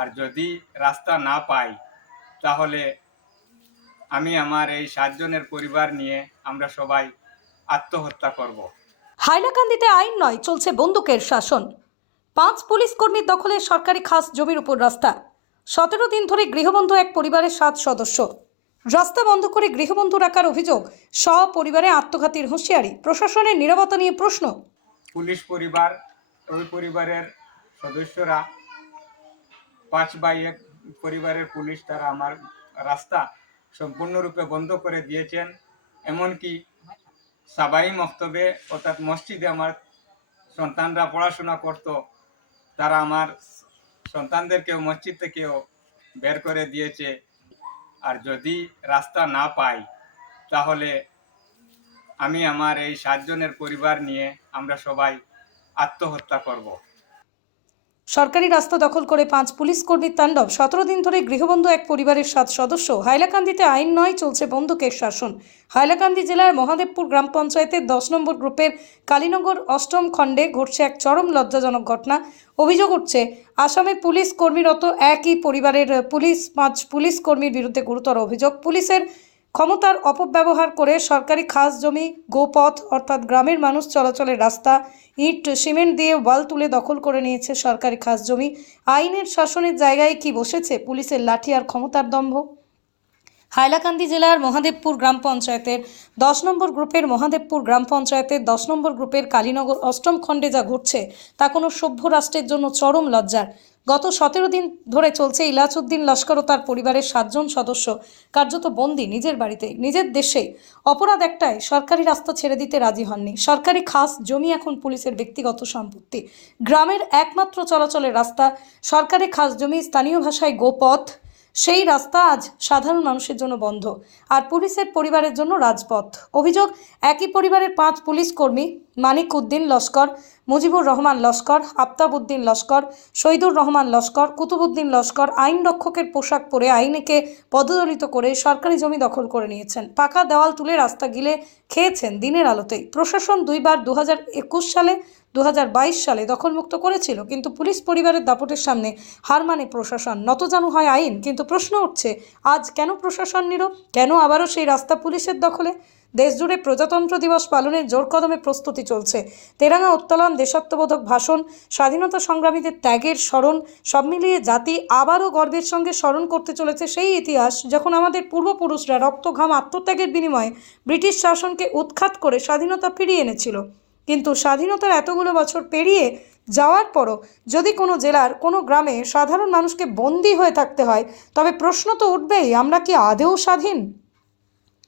আর যদি রাস্তা না পাই তাহলে আমি আমার এই সাতজনের পরিবার নিয়ে আমরা সবাই আত্মহত্যা করব। হাইলাকান্দিতে আইন নয় চলছে বন্দুকের শাসন। পাঁচ পুলিশ কর্মীর দখলে সরকারি খাস জমির উপর রাস্তা। সতেরো দিন ধরে গৃহবন্ধু এক পরিবারের সাত সদস্য। রাস্তা বন্ধ করে গৃহবন্ধু রাখার অভিযোগ সপরিবারে আত্মঘাতীর হুঁশিয়ারি। প্রশাসনের নিরাপত্তা নিয়ে প্রশ্ন। পুলিশ পরিবার ওই পরিবারের সদস্যরা পাঁচ বাই এক পরিবারের পুলিশ তারা আমার রাস্তা সম্পূর্ণরূপে বন্ধ করে দিয়েছেন। এমনকি সাবাই মক্তবে, অর্থাৎ মসজিদে আমার সন্তানরা পড়াশোনা করত, তারা আমার সন্তানদেরকেও মসজিদ থেকেও বের করে দিয়েছে। আর যদি রাস্তা না পাই, তাহলে আমি আমার এই সাতজনের পরিবার নিয়ে আমরা সবাই আত্মহত্যা করব। সরকারি রাস্তা দখল করে পাঁচ পুলিশ কর্মীর তাণ্ডব। সতেরো দিন ধরে গৃহবন্ধু এক পরিবারের সাত সদস্য। হাইলাকান্দিতে আইন নয়, চলছে বন্দুকের শাসন। হাইলাকান্দি জেলার মহাদেবপুর গ্রাম পঞ্চায়েতের দশ নম্বর গ্রুপের কালীনগর অষ্টম খণ্ডে ঘটছে এক চরম লজ্জাজনক ঘটনা। অভিযোগ উঠছে, আসামে পুলিশ কর্মীরত একই পরিবারের পুলিশ, পাঁচ পুলিশ কর্মীর বিরুদ্ধে গুরুতর অভিযোগ। পুলিশের ক্ষমতার অপব্যবহার করে সরকারি খাস জমি, গোপথ, অর্থাৎ গ্রামের মানুষ চলাচলের রাস্তা, ইট, সিমেন্ট দিয়ে ওয়াল তুলে দখল করে নিয়েছে সরকারি খাস জমি। আইনের শাসনের জায়গায় কি বসেছে পুলিশের লাঠি আর ক্ষমতার দম্ভ? হাইলাকান্দি জেলার মহাদেবপুর গ্রাম পঞ্চায়েতের দশ নম্বর গ্রুপের মহাদেবপুর গ্রাম পঞ্চায়েতের দশ নম্বর গ্রুপের কালীনগর অষ্টম খণ্ডে যা ঘটছে, তা কোনো সভ্য রাষ্ট্রের জন্য চরম লজ্জার। গত সতেরো দিন ধরে চলছে ইলাচুদ্দিন লস্কর ও তার পরিবারের সাতজন সদস্য, কার্যত বন্দি নিজের বাড়িতে, নিজের দেশে অপরাধ একটাই, সরকারি রাস্তা ছেড়ে দিতে রাজি হননি। সরকারি খাস জমি এখন পুলিশের ব্যক্তিগত সম্পত্তি। গ্রামের একমাত্র চলাচলের রাস্তা, সরকারি খাস জমি স্থানীয় ভাষায় গোপথ সেই রাস্তা আজ সাধারণ মানুষের জন্য বন্ধ আর পুলিশের পরিবারের জন্য রাজপথ। অভিযোগ, একই পরিবারের পাঁচ পুলিশ কর্মী মানিক উদ্দিন লস্কর, মুজিবুর রহমান লস্কর, আফতাব উদ্দিন লস্কর, শহীদুর রহমান লস্কর কুতুবুদ্দিন লস্কর আইন রক্ষকের পোশাক পরে আইনকে পদদলিত করে সরকারি জমি দখল করে নিয়েছেন। পাকা দেওয়াল তুলে রাস্তা গিলে খেয়েছেন দিনের আলোতেই। প্রশাসন দুইবার দু হাজার একুশ সালে দু হাজার বাইশ সালে দখলমুক্ত করেছিল, কিন্তু পুলিশ পরিবারের দাপটের সামনে হার মানে প্রশাসন। নতজানু হয় আইন, কিন্তু প্রশ্ন উঠছে, আজ কেন প্রশাসন নীরব? কেন আবারও সেই রাস্তা পুলিশের দখলে? দেশজুড়ে প্রজাতন্ত্র দিবস পালনের জোর কদমে প্রস্তুতি চলছে। তেরাঙ্গা উত্তোলন দেশাত্মবোধক ভাষণ, স্বাধীনতা সংগ্রামীদের ত্যাগের স্মরণ, সব মিলিয়ে জাতি আবারও গর্বের সঙ্গে স্মরণ করতে চলেছে সেই ইতিহাস, যখন আমাদের পূর্বপুরুষরা রক্ত ঘাম আত্মত্যাগের বিনিময়ে ব্রিটিশ শাসনকে উৎখাত করে স্বাধীনতা ফিরিয়ে এনেছিল। কিন্তু স্বাধীনতার এতগুলো বছর পেরিয়ে যাওয়ার পরও যদি কোনো জেলার কোনো গ্রামে সাধারণ মানুষকে বন্দি হয়ে থাকতে হয়, তবে প্রশ্ন তো উঠবেই, আমরা কি আদেও স্বাধীন?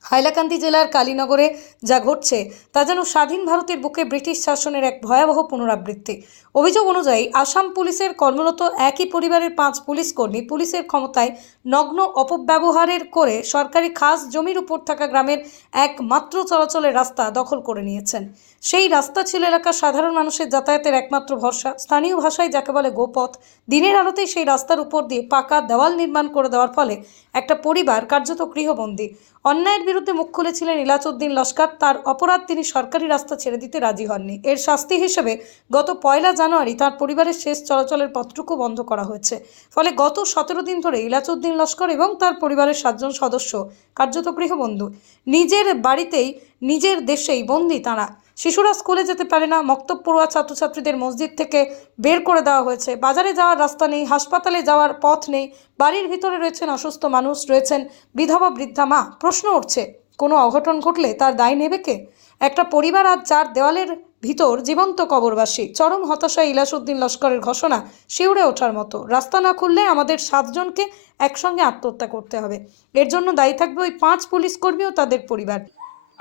হাইলাকান্দি জেলার কালীনগরে যা ঘটছে, তা যেন স্বাধীন ভারতের বুকে ব্রিটিশ শাসনের এক ভয়াবহ পুনরাবৃত্তি। অভিযোগ অনুযায়ী আসাম পুলিশের কর্মরত একই পরিবারের পাঁচ পুলিশ কর্মী পুলিশের ক্ষমতায় নগ্ন অপব্যবহারের করে সরকারি খাস জমির উপর থাকা গ্রামের একমাত্র চলাচলের রাস্তা দখল করে নিয়েছেন। সেই রাস্তা ছিল এলাকার সাধারণ মানুষের যাতায়াতের একমাত্র ভরসা। স্থানীয় ভাষায় যাকে বলে গোপথ, দিনের আলোতেই সেই রাস্তার উপর দিয়ে পাকা দেওয়াল নির্মাণ করে দেওয়ার ফলে একটা পরিবার, কার্যত গৃহবন্দী। অন্যায়ের বিরুদ্ধে মুখ খুলেছিলেন ইলাচউদ্দিন লস্কর। তার অপরাধ তিনি সরকারি রাস্তা ছেড়ে দিতে রাজি হননি। এর শাস্তি হিসেবে গত পয়লা জানুয়ারি তার পরিবারের শেষ চলাচলের পথটুকু বন্ধ করা হয়েছে। ফলে গত সতেরো দিন ধরে ইলাচউদ্দিন লস্কর এবং তার পরিবারের সাতজন সদস্য, কার্যত গৃহবন্ধু, নিজের বাড়িতেই, নিজের দেশেই বন্দি তাঁরা। শিশুরা স্কুলে যেতে পারে না, মক্তব পড়ুয়া ছাত্রছাত্রীদের মসজিদ থেকে বের করে দেওয়া হয়েছে। বাজারে যাওয়ার রাস্তা নেই, হাসপাতালে যাওয়ার পথ নেই, বাড়ির ভিতরে রয়েছেন অসুস্থ মানুষ, রয়েছেন বিধবা বৃদ্ধা মা। প্রশ্ন উঠছে, কোনো অঘটন ঘটলে তার দায় নেবে কে? একটা পরিবার আজ চার দেওয়ালের ভিতর জীবন্ত কবরবাসী। চরম হতাশায় ইলাসুদ্দিন লস্করের ঘোষণা শিউরে ওঠার মতো। রাস্তা না খুললে আমাদের সাতজনকে একসঙ্গে আত্মহত্যা করতে হবে। এর জন্য দায়ী থাকবে ওই পাঁচ পুলিশ কর্মী ও তাদের পরিবার।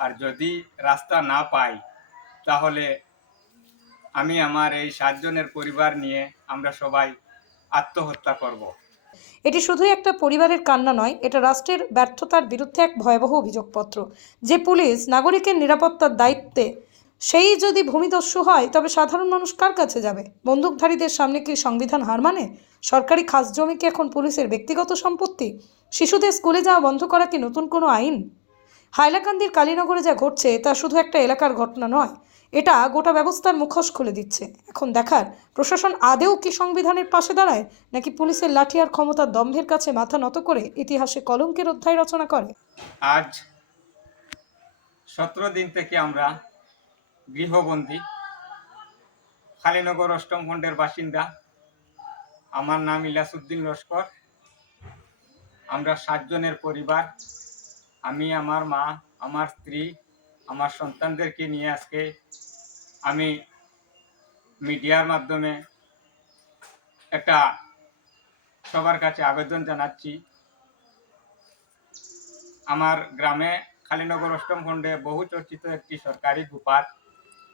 আর যদি রাস্তা না পাই, তাহলে আমি আমার এই সাতজনের পরিবার নিয়ে আমরা সবাই আত্মহত্যা করব। এটি শুধুই একটা পরিবারের কান্না নয়, এটা রাষ্ট্রের ব্যর্থতার বিরুদ্ধে এক ভয়াবহ অভিযোগপত্র। যে পুলিশ নাগরিকের নিরাপত্তার দায়িত্বে সেই যদি ভূমিদস্যু হয়, তবে সাধারণ মানুষ কার কাছে যাবে? বন্দুকধারীদের সামনে কি সংবিধান হার মানে? সরকারি খাস জমি কি এখন পুলিশের ব্যক্তিগত সম্পত্তি? শিশুদের স্কুলে যাওয়া বন্ধ করা কি নতুন কোনো আইন? হাইলাকান্দির কালীনগরে যা ঘটছে, তা শুধু একটা এলাকার ঘটনা নয় এটা গোটা ব্যবস্থার মুখোশ খুলে দিচ্ছে। এখন দেখার, প্রশাসন আদেও কি সংবিধানের পাশে দাঁড়ায়, নাকি পুলিশের লাঠি আর ক্ষমতার দম্ভের কাছে মাথা নত করে ইতিহাসে কলঙ্কের অধ্যায় রচনা করে? আজ সতেরো দিন থেকে আমরা গৃহবন্দী, খালিনগর অষ্টম খণ্ডের বাসিন্দা, আমার নাম ইলাসুদ্দিন লস্কর, আমরা সাতজনের পরিবার, আমি, আমার মা, আমার স্ত্রী আমার সন্তানদেরকে নিয়ে আজকে আমি মিডিয়ার মাধ্যমে একটা সবার কাছে আবেদন জানাচ্ছি। আমার গ্রামে খালিনগর অষ্টম খণ্ডে বহু চর্চিত একটি সরকারি গুপাত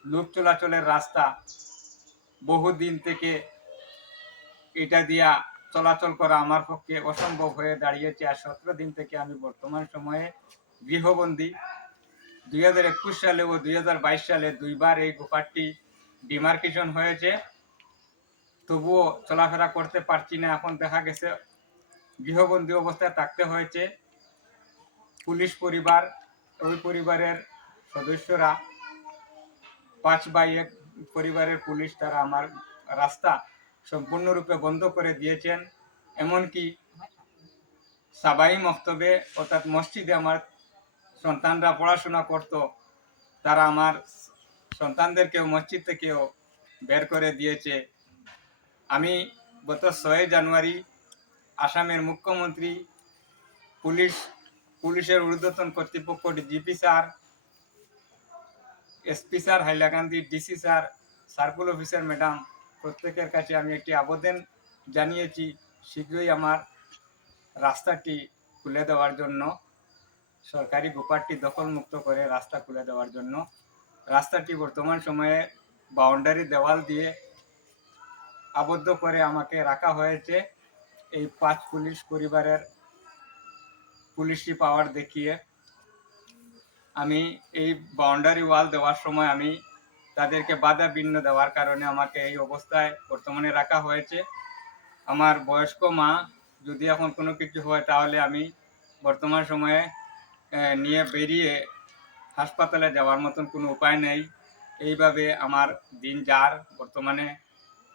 লোক চলাচলের রাস্তা বহুদিন থেকে এটা দিয়া চলাচল করা আমার পক্ষে অসম্ভব হয়ে দাঁড়িয়েছে। আর সতেরো দিন থেকে আমি বর্তমান সময়ে গৃহবন্দী। দুই হাজার একুশ সালে ও দুই হাজার বাইশ সালে দুইবার এই গোপারটি ডিমার্কেশন হয়েছে। তবুও চলাফেরা করতে পারছি না, এখন দেখা গেছে গৃহবন্দী অবস্থায় থাকতে হয়েছে। পুলিশ পরিবার, ওই পরিবারের সদস্যরা, পাঁচ বাই এক পরিবারের পুলিশ, তারা আমার রাস্তা সম্পূর্ণরূপে বন্ধ করে দিয়েছেন। এমনকি সাবাই মক্তবে, অর্থাৎ মসজিদে আমার সন্তানরা পড়াশোনা করত, তারা আমার সন্তানদেরকেও মসজিদ থেকেও বের করে দিয়েছে। আমি গত ছয় জানুয়ারি আসামের মুখ্যমন্ত্রী, পুলিশ, পুলিশের ঊর্ধ্বতন কর্তৃপক্ষ GP sir SP sir, Hailakandi DC sir, circle officer madam, প্রত্যেকের কাছে আমি একটি আবেদন জানিয়েছি, শীঘ্রই আমার রাস্তাটি খুলে দেওয়ার জন্য। সরকারি গোপারটি দখলমুক্ত করে রাস্তা খুলে দেওয়ার জন্য। রাস্তাটি বর্তমান সময়ে বাউন্ডারি দেওয়াল দিয়ে আবদ্ধ করে আমাকে রাখা হয়েছে। এই পাঁচ পুলিশ পরিবারের পুলিশি পাওয়ার দেখিয়ে আমি এই বাউন্ডারি ওয়াল দেওয়ার সময় আমি তাদেরকে বাধা বিঘ্ন দেওয়ার কারণে আমাকে এই অবস্থায় বর্তমানে রাখা হয়েছে। আমার বয়স্ক মা যদি এখন কোনো কিছু হয় তাহলে আমি বর্তমান সময়ে নিয়ে বেরিয়ে হাসপাতালে যাওয়ার মতন কোনো উপায় নেই। এইভাবে আমার দিন যার বর্তমানে।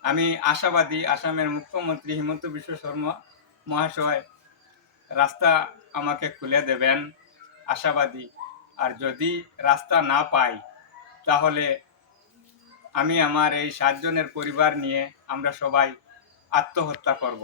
আমি আশাবাদী আসামের মুখ্যমন্ত্রী হিমন্ত বিশ্ব শর্মা মহাশয় রাস্তা আমাকে খুলে দেবেন। আশাবাদী। আর যদি রাস্তা না পাই, তাহলে আমি আমার এই সাতজনের পরিবার নিয়ে আমরা সবাই আত্মহত্যা করব।